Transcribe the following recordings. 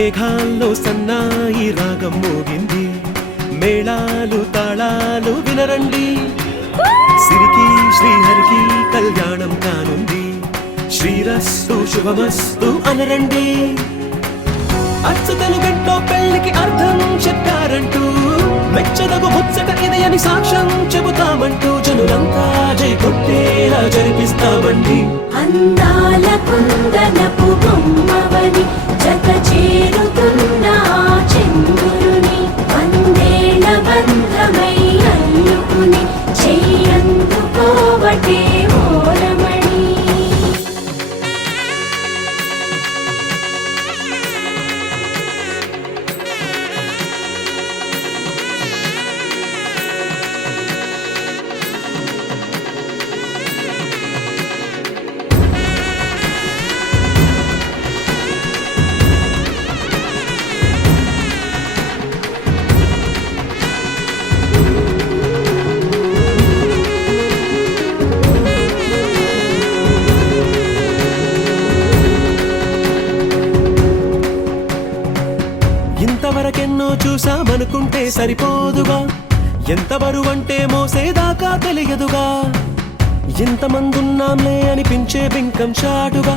మేఘాల్లో సన్నాయి రాగం మోగింది, మేళాలు తాళాలు వినరండి, సిరికి శ్రీహరికి కళ్యాణం కానుంది, శ్రీరస్తు శుభమస్తు అనరండి. అచ్చతలు గంటో పెళ్లికి అర్థం చెప్పారంటూ, మెచ్చదగు ముచ్చట ఇది అని సాక్ష్యం చెబుతామంటూ, జనులంతా జై కొట్టేలా జరిపిస్తామండి. అందాల కుందనపు బొమ్మవని జత చేరుతున్న చంద్రుని, వందేళ్ల బంధమై అల్లుకుని చెయ్యందుకోవటే ఓరమణి. ఇంతవరకెన్నో చూసామనుకుంటే సరిపోదుగా, ఎంత బరువంటే మోసేదాకా తెలియదుగా, ఇంతమందున్నాంలే అనిపించే బింకం చాటుగా,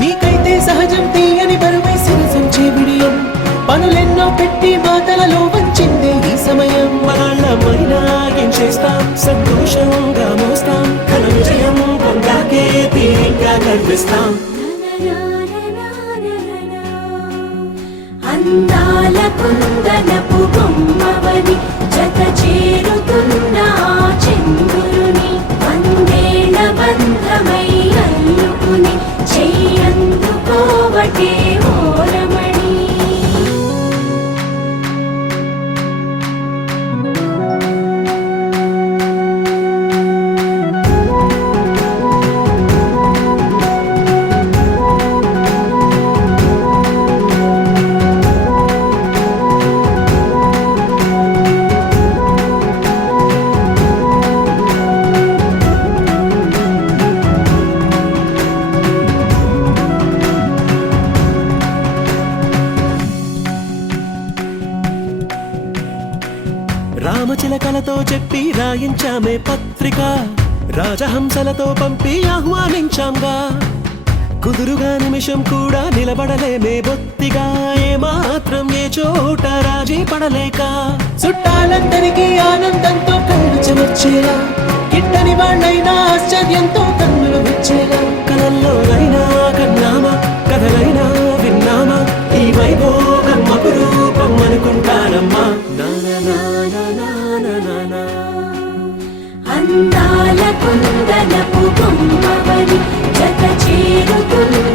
మీకైతే సహజం తీయని బరువై సిరిసంచే విడియం, పనులెన్నో పెట్టి మాటలలో వంచిందే ఈ సమయం. మనాళ్ళమైనా ఏం చేస్తాం, సంతోషంగా మోస్తాం, ఘన విజయం పొందాకే తీరిగ్గా కనిపిస్తాం. అందాల కుందనపు బొమ్మవని జత చేరుతున్న చంద్రుని, వందేళ్ల బంధమై అల్లుకుని చెయ్యందుకోవటే ఓరమణి. రామచిలకలతో చెప్పి రాయించామే పత్రిక, రాజహంసలతో పంపి ఆహ్వానించాంగా, కుదురుగా నిమిషం కూడా నిలబడలేమే బొత్తిగా, ఏమాత్రం ఏ చోట రాజీ పడలేక, చుట్టాలందరికీ ఆనందంతో కళ్ళు చెమర్చేలా, గిట్టని వాళ్ళైనా ఆశ్చర్యంతో కన్నులు వచ్చేలా, కలల్లోనైనా కన్నామా కథలైనా విన్నామా, ఈ వైభోగం అపురూపం అనుకుంటానమ్మా. అందాల కుందనపు బొమ్మవని జత చేరుతున్న